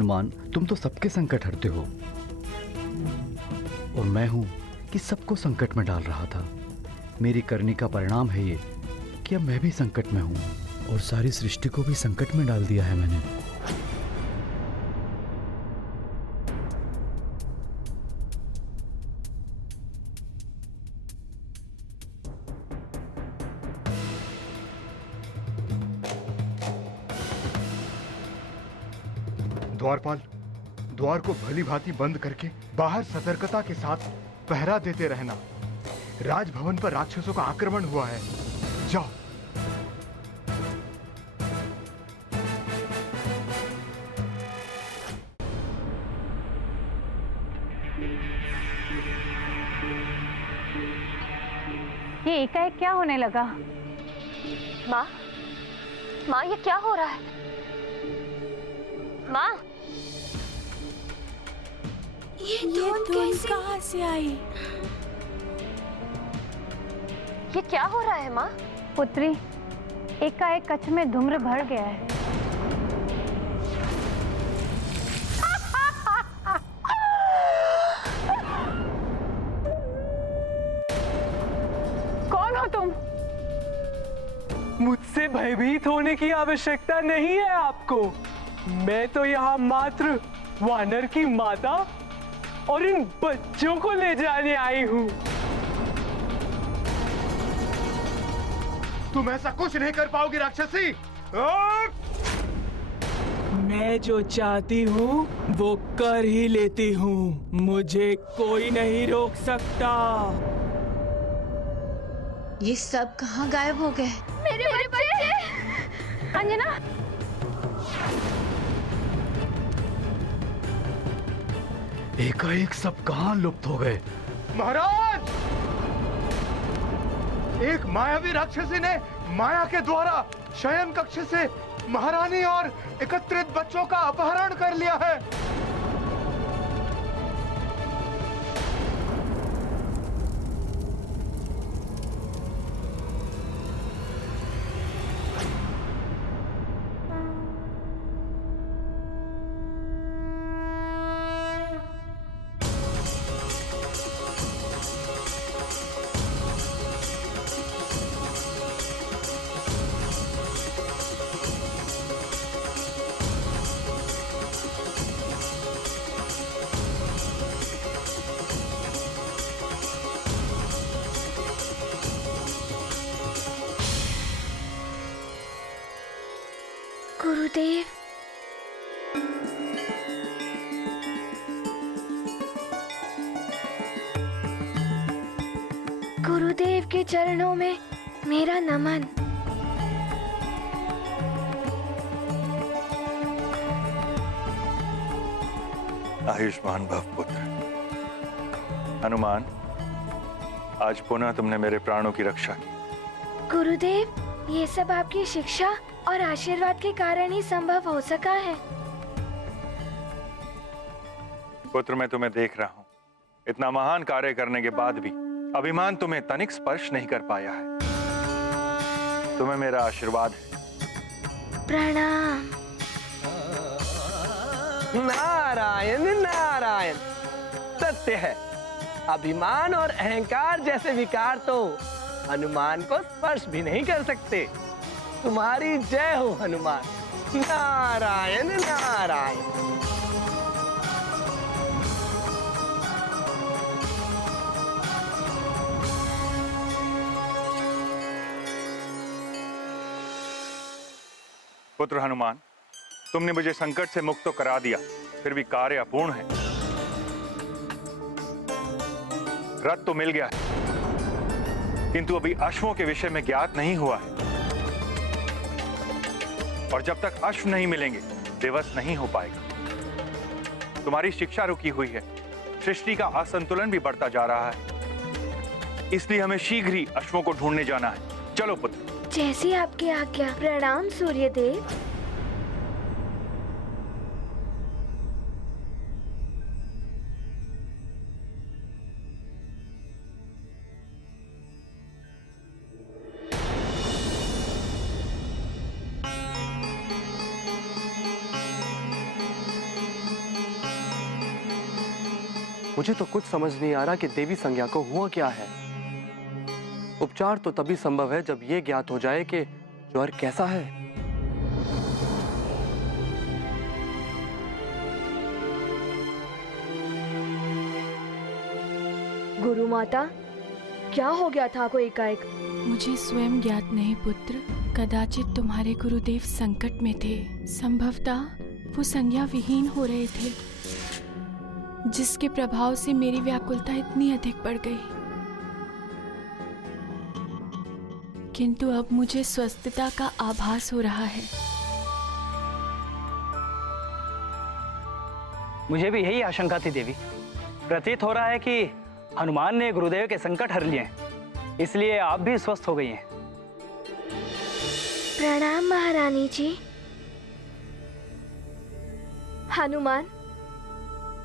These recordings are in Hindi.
हनुमान, तुम तो सबके संकट हरते हो और मैं हूं कि सबको संकट में डाल रहा था। मेरी करनी का परिणाम है ये कि अब मैं भी संकट में हूं और सारी सृष्टि को भी संकट में डाल दिया है मैंने। द्वारपाल, द्वार को भली भांति बंद करके बाहर सतर्कता के साथ पहरा देते रहना। राजभवन पर राक्षसों का आक्रमण हुआ है। जाओ। ये एकाएक क्या होने लगा? माँ, माँ ये क्या हो रहा है? माँ, ये धुन कहाँ से आई? ये क्या हो रहा है माँ? पुत्री, एकाएक कच्छ में धूम्र भर गया है। कौन हो तुम? मुझसे भयभीत होने की आवश्यकता नहीं है आपको। मैं तो यहाँ मात्र वानर की माता और इन बच्चों को ले जाने आई हूँ। तुम ऐसा कुछ नहीं कर पाओगी राक्षसी। मैं जो चाहती हूँ वो कर ही लेती हूँ। मुझे कोई नहीं रोक सकता। ये सब कहाँ गायब हो गए? मेरे बच्चे! अंजना, एकाएक सब कहां लुप्त हो गए? महाराज, एक मायावी राक्षसी ने माया के द्वारा शयन कक्ष से महारानी और एकत्रित बच्चों का अपहरण कर लिया है। गुरुदेव, गुरुदेव के चरणों में मेरा नमन। आयुष्मान भव पुत्र। हनुमान, आज पुनः तुमने मेरे प्राणों की रक्षा की। गुरुदेव, ये सब आपकी शिक्षा और आशीर्वाद के कारण ही संभव हो सका है। पुत्र, मैं तुम्हें देख रहा हूँ। इतना महान कार्य करने के बाद भी अभिमान तुम्हें तनिक स्पर्श नहीं कर पाया है। तुम्हें मेरा आशीर्वाद है। प्रणाम। नारायण नारायण। सत्य है, अभिमान और अहंकार जैसे विकार तो हनुमान को स्पर्श भी नहीं कर सकते। तुम्हारी जय हो हनुमान। नारायण नारायण। पुत्र हनुमान, तुमने मुझे संकट से मुक्त तो करा दिया, फिर भी कार्य अपूर्ण है। रथ तो मिल गया है, किंतु अभी अश्वों के विषय में ज्ञात नहीं हुआ है। और जब तक अश्व नहीं मिलेंगे, दिवस नहीं हो पाएगा। तुम्हारी शिक्षा रुकी हुई है, सृष्टि का असंतुलन भी बढ़ता जा रहा है। इसलिए हमें शीघ्र ही अश्वों को ढूंढने जाना है। चलो पुत्र। जैसी आपकी आज्ञा। प्रणाम सूर्यदेव। मुझे तो कुछ समझ नहीं आ रहा कि देवी संज्ञा को हुआ क्या है। उपचार तो तभी संभव है जब ये ज्ञात हो जाए कि ज्वर कैसा है। गुरु माता, क्या हो गया था आपको एकाएक? मुझे स्वयं ज्ञात नहीं पुत्र। कदाचित तुम्हारे गुरुदेव संकट में थे। संभवतः वो संज्ञा विहीन हो रहे थे, जिसके प्रभाव से मेरी व्याकुलता इतनी अधिक बढ़ गई। किंतु अब मुझे स्वस्थता का आभास हो रहा है। मुझे भी यही आशंका थी देवी। प्रतीत हो रहा है कि हनुमान ने गुरुदेव के संकट हर लिए हैं, इसलिए आप भी स्वस्थ हो गई हैं। प्रणाम महारानी जी। हनुमान,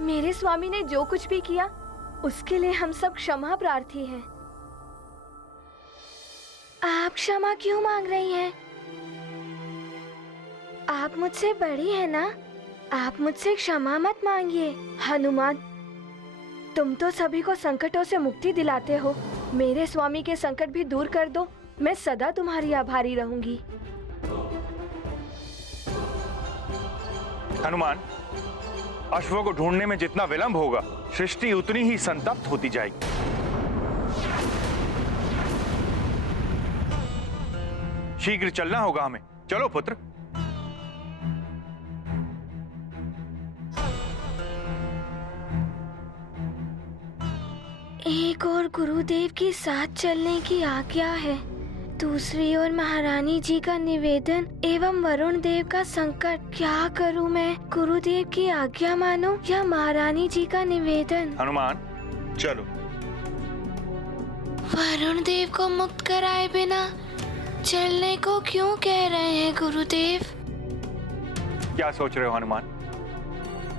मेरे स्वामी ने जो कुछ भी किया उसके लिए हम सब क्षमा प्रार्थी हैं। आप क्षमा क्यों मांग रही हैं? आप मुझसे बड़ी हैं ना, आप मुझसे क्षमा मत मांगिए। हनुमान, तुम तो सभी को संकटों से मुक्ति दिलाते हो, मेरे स्वामी के संकट भी दूर कर दो। मैं सदा तुम्हारी आभारी रहूंगी। हनुमान, अश्वों को ढूंढने में जितना विलंब होगा, सृष्टि उतनी ही संतप्त होती जाएगी। शीघ्र चलना होगा हमें। चलो पुत्र। एक और गुरुदेव के साथ चलने की आज्ञा है, दूसरी ओर महारानी जी का निवेदन एवं वरुण देव का संकट। क्या करूं मैं? गुरुदेव की आज्ञा मानो या महारानी जी का निवेदन? हनुमान, चलो। वरुण देव को मुक्त कराए बिना चलने को क्यों कह रहे हैं गुरुदेव? क्या सोच रहे हो हनुमान?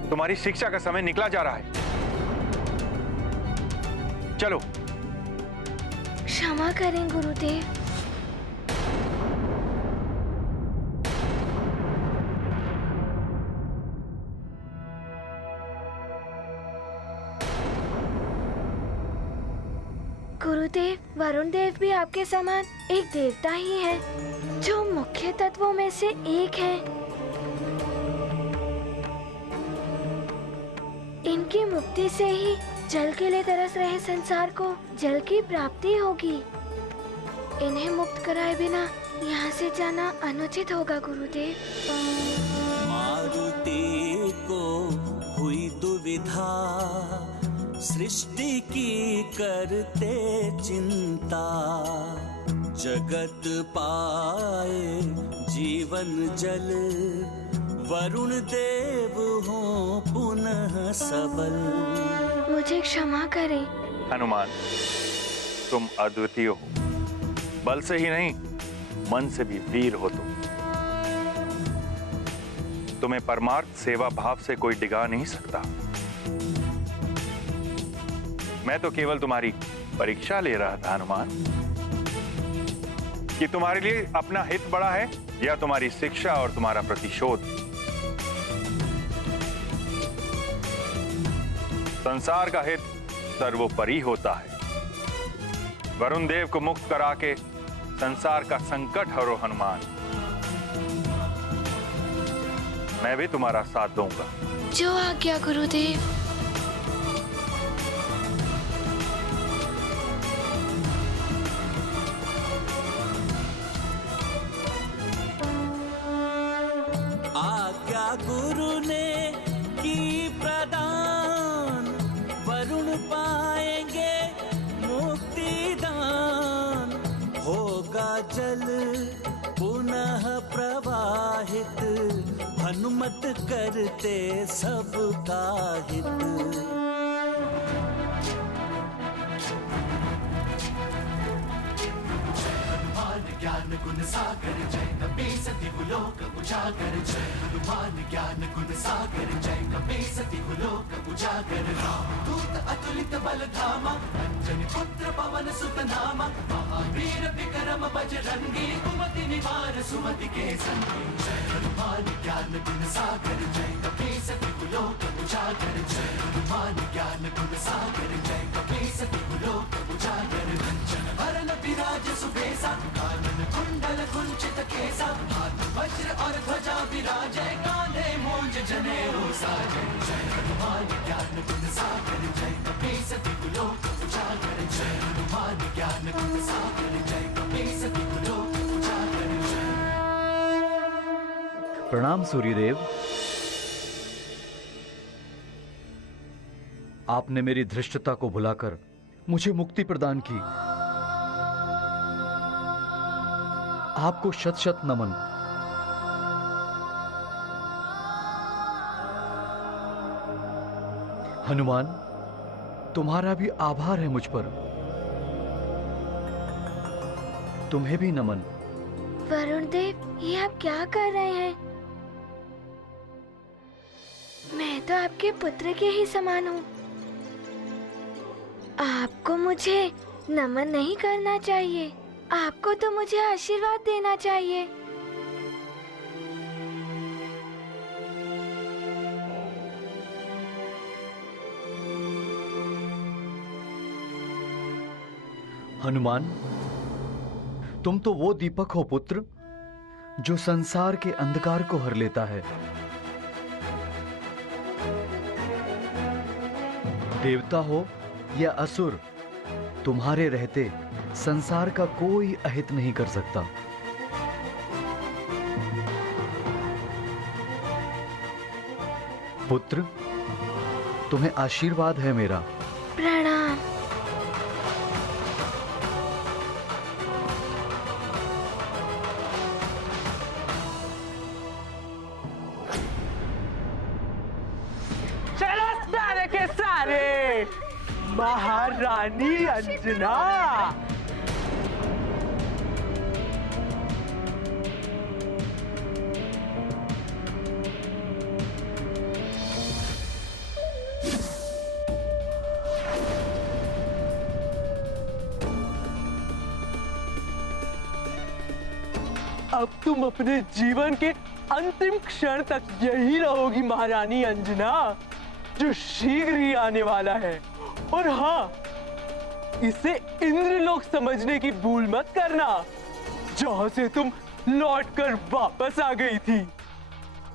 तुम्हारी शिक्षा का समय निकला जा रहा है। चलो। क्षमा करें गुरुदेव। गुरुदेव, वरुण देव भी आपके समान एक देवता ही है, जो मुख्य तत्वों में से एक है। इनकी मुक्ति से ही जल के लिए तरस रहे संसार को जल की प्राप्ति होगी। इन्हें मुक्त कराए बिना यहाँ से जाना अनुचित होगा गुरुदेव। मारुति को हुई दुविधा, सृष्टि की करते चिंता। जगत पाए जीवन जल, वरुण देव हो पुनः सबल। मुझे क्षमा करें। हनुमान, तुम अद्वितीय हो। बल से ही नहीं, मन से भी वीर हो तुम। तुम्हें परमार्थ सेवा भाव से कोई डिगा नहीं सकता। मैं तो केवल तुम्हारी परीक्षा ले रहा था हनुमान, कि तुम्हारे लिए अपना हित बड़ा है या तुम्हारी शिक्षा और तुम्हारा प्रतिशोध। संसार का हित सर्वोपरि होता है। वरुण देव को मुक्त करा के संसार का संकट हरो हनुमान। मैं भी तुम्हारा साथ दूंगा। जो आज्ञा गुरुदेव। आज्ञा गुरु ने की प्रदान, वरुण पाएंगे मुक्ति दान। होगा जल पुनः प्रवाहित, हनुमत करते सबका हित। ज्ञान गुण सागर जय कपी सति गुलोक उजागर। जय हनुमान ज्ञान गुण सागर जय कपी सति गुलोक उजागर। दूत अतुलित बल धामा, अंजनी पुत्र पवन सुत नामा। महावीर विक्रम बजरंगी, कुमति निवार सुमति के संगी। जय हनुमान ज्ञान गुण सागर जय कपी सति गुलोक उजागर। जय हनुमान ज्ञान गुण सागर जय कपीसति लोक उजागर कंचन वरण विराज सुबेसा कानन कुंडल कुंचित केसा हाथ वज्र और ध्वजा विराजै कांधे मूंज जनेऊ साजै जय हनुमान ज्ञान गुण सागर जय कपीसति लोक उजागर जय हनुमान ज्ञान गुण सागर जय कपीसति लोक उजागर जय। प्रणाम सूर्यदेव। आपने मेरी धृष्टता को भुलाकर मुझे मुक्ति प्रदान की। आपको शत शत नमन। हनुमान, तुम्हारा भी आभार है मुझ पर। तुम्हें भी नमन। वरुण देव, ये आप क्या कर रहे हैं? मैं तो आपके पुत्र के ही समान हूँ। आपको मुझे नमन नहीं करना चाहिए, आपको तो मुझे आशीर्वाद देना चाहिए। हनुमान, तुम तो वो दीपक हो पुत्र, जो संसार के अंधकार को हर लेता है। देवता हो या असुर, तुम्हारे रहते संसार का कोई अहित नहीं कर सकता। पुत्र, तुम्हें आशीर्वाद है मेरा। प्रणाम। चलो सारे के सारे महारानी अंजना। अब तुम अपने जीवन के अंतिम क्षण तक यही रहोगी महारानी अंजना, जो शीघ्र ही आने वाला है। और हाँ, इसे इंद्रलोक समझने की भूल मत करना, जहां से तुम लौटकर वापस आ गई थी।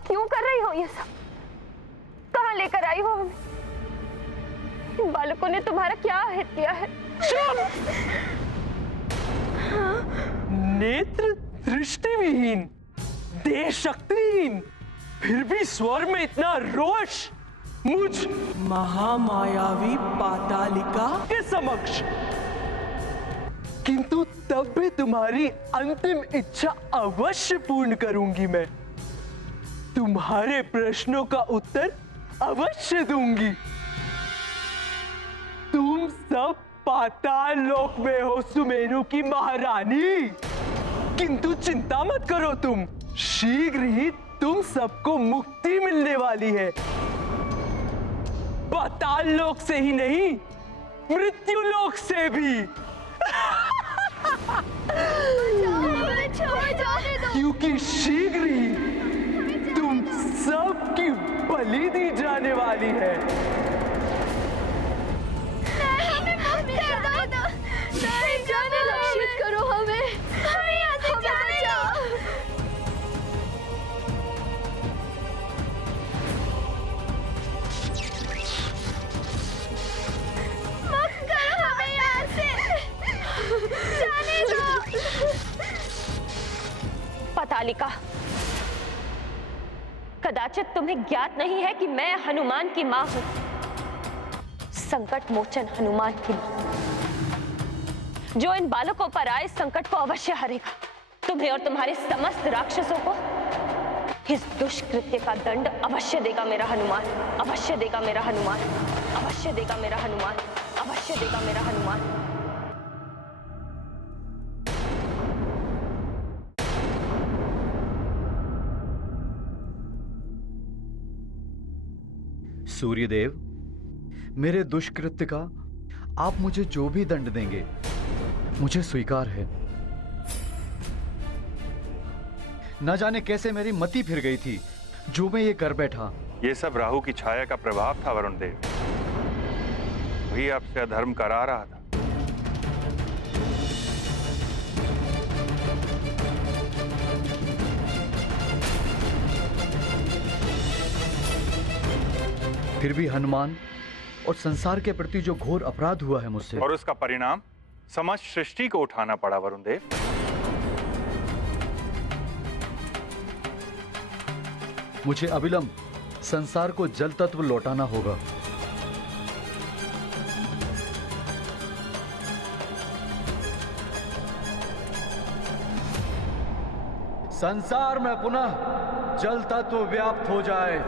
क्यों कर रही हो ये सब? कहाँ लेकर आई हो हमें? इन बालकों ने तुम्हारा क्या अहित किया है? नेत्र दृष्टिविहीन, देह शक्तिहीन, फिर भी स्वर में इतना रोष मुझ महामायावी पातालिका के समक्ष। किंतु तब भी तुम्हारी अंतिम इच्छा अवश्य पूर्ण करूंगी मैं। तुम्हारे प्रश्नों का उत्तर अवश्य दूंगी। तुम सब पाताल लोक में हो सुमेरु की महारानी, किंतु चिंता मत करो, तुम शीघ्र ही तुम सबको मुक्ति मिलने वाली है। पाताल लोक से ही नहीं, मृत्यु लोक से भी। क्योंकि शीघ्र ही तुम सबकी बलि दी जाने वाली है। रक्षित करो हमें, बचाओ। मुक्त करो हमें यहाँ से, जाने दो। पतालिका, कदाचित तुम्हें ज्ञात नहीं है कि मैं हनुमान की मां हूं, संकट मोचन हनुमान की मां, जो इन बालकों पर आए संकट को अवश्य हरेगा। तुम्हें और तुम्हारे समस्त राक्षसों को इस दुष्कृत्य का दंड अवश्य देगा मेरा हनुमान, अवश्य देगा मेरा हनुमान, अवश्य देगा मेरा हनुमान, अवश्य देगा मेरा हनुमान। सूर्यदेव, मेरे दुष्कृत्य का आप मुझे जो भी दंड देंगे मुझे स्वीकार है। न जाने कैसे मेरी मति फिर गई थी जो मैं ये कर बैठा। ये सब राहु की छाया का प्रभाव था वरुण देव। भी आपसे अधर्म करा रहा था। फिर भी हनुमान और संसार के प्रति जो घोर अपराध हुआ है मुझसे, और उसका परिणाम समस्त सृष्टि को उठाना पड़ा वरुण देव। मुझे अविलंब संसार को जल तत्व लौटाना होगा। संसार में पुनः जल तत्व व्याप्त हो जाए।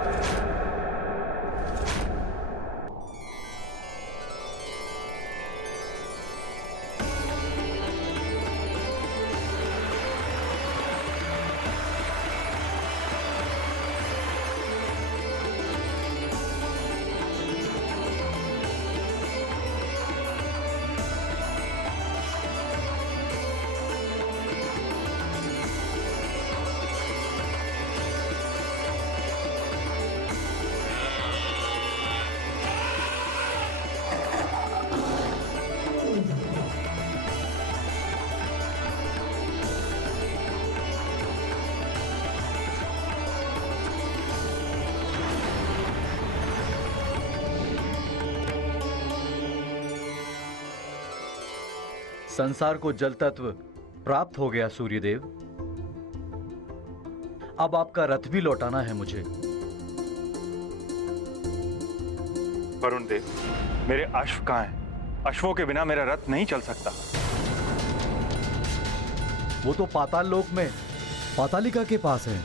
संसार को जल तत्व प्राप्त हो गया सूर्यदेव। अब आपका रथ भी लौटाना है मुझे। वरुण देव, मेरे अश्व कहाँ हैं? अश्वों के बिना मेरा रथ नहीं चल सकता। वो तो पाताल लोक में पातालिका के पास है।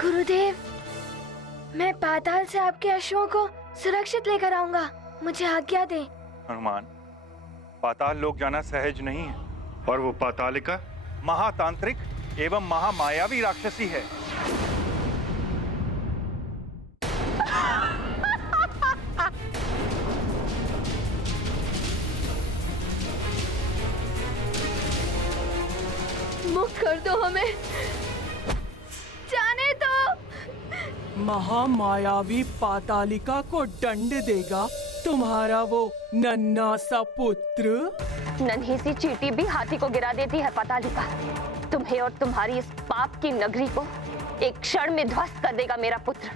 गुरुदेव, मैं पाताल से आपके अश्वों को सुरक्षित लेकर आऊंगा। मुझे आज्ञा दें। हनुमान, पाताल लोक जाना सहज नहीं है, और वो पातालिका महातांत्रिक एवं महामायावी राक्षसी है। मुक्त कर दो हमें, जाने दो। महामायावी पातालिका को दंड देगा तुम्हारा वो नन्हा सा पुत्र। नन्ही सी चींटी भी हाथी को गिरा देती है पातालिका। तुम्हें और तुम्हारी इस पाप की नगरी को एक क्षण में ध्वस्त कर देगा मेरा पुत्र।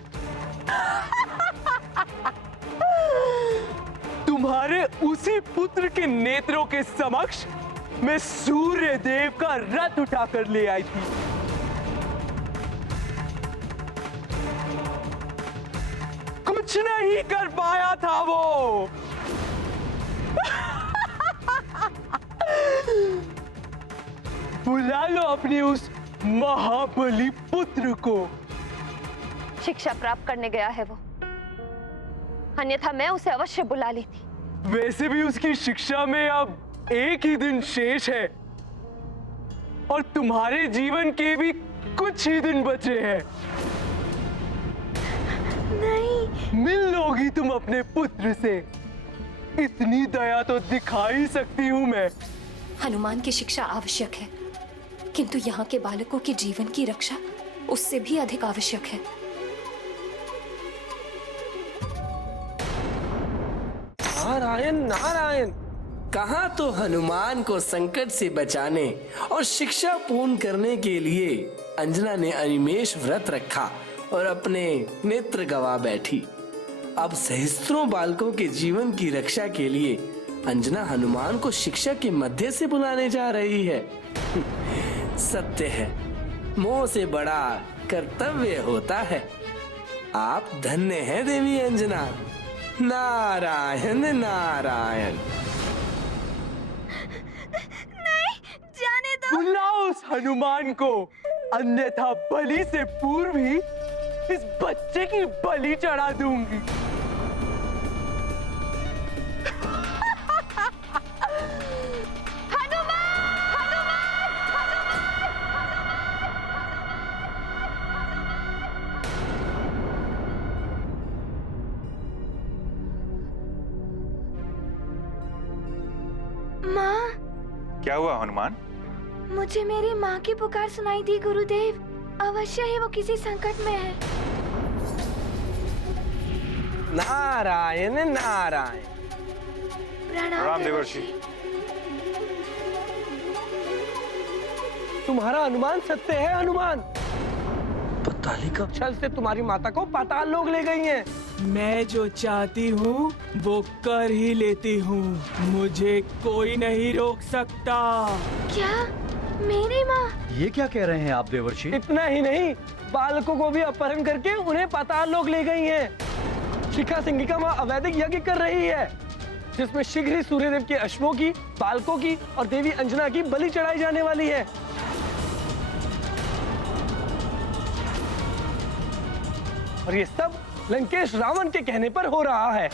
तुम्हारे उसी पुत्र के नेत्रों के समक्ष मैं सूर्य देव का रथ उठाकर ले आई थी। कुछ नहीं कर पाया था वो। बुला लो अपने उस महाबली पुत्र को। शिक्षा प्राप्त करने गया है वो, अन्यथा मैं उसे अवश्य बुला लेती। वैसे भी उसकी शिक्षा में अब एक ही दिन शेष है, और तुम्हारे जीवन के भी कुछ ही दिन बचे हैं। नहीं, मिल लोगी तुम अपने पुत्र से। इतनी दया तो दिखा ही सकती हूँ मैं। हनुमान की शिक्षा आवश्यक है, किंतु यहाँ के बालकों के जीवन की रक्षा उससे भी अधिक आवश्यक है। नारायण नारायण, कहाँ तो हनुमान को संकट से बचाने और शिक्षा पूर्ण करने के लिए अंजना ने अनिमेष व्रत रखा और अपने नेत्र गवा बैठी। अब सहस्त्रों बालकों के जीवन की रक्षा के लिए अंजना हनुमान को शिक्षा के मध्य से बुलाने जा रही है। सत्य है, मोह से बड़ा कर्तव्य होता है। आप धन्य हैं देवी अंजना। नारायण नारायण। नहीं, जाने दो। बुलाओ उस हनुमान को, अन्यथा बलि से पूर्व ही इस बच्चे की बलि चढ़ा दूंगी। क्या हुआ हनुमान? मुझे मेरी माँ की पुकार सुनाई दी गुरुदेव। अवश्य ही वो किसी संकट में है। नारायण नारायण। प्रणाम देवर्षि। तुम्हारा अनुमान सत्य है हनुमान। पतालिका छल से तुम्हारी माता को पाताल लोक ले गई हैं। मैं जो चाहती हूँ वो कर ही लेती हूँ, मुझे कोई नहीं रोक सकता। क्या मेरी माँ? ये क्या कह रहे हैं आप देवर्षि? इतना ही नहीं, बालकों को भी अपहरण करके उन्हें पाताल लोक ले गई हैं। शिखा सिंगिका माँ अवैधिक यज्ञ कर रही है, जिसमें शीघ्र ही सूर्यदेव के अश्वों की, बालकों की और देवी अंजना की बलि चढ़ाई जाने वाली है। और ये सब लंकेश रावण के कहने पर हो रहा है।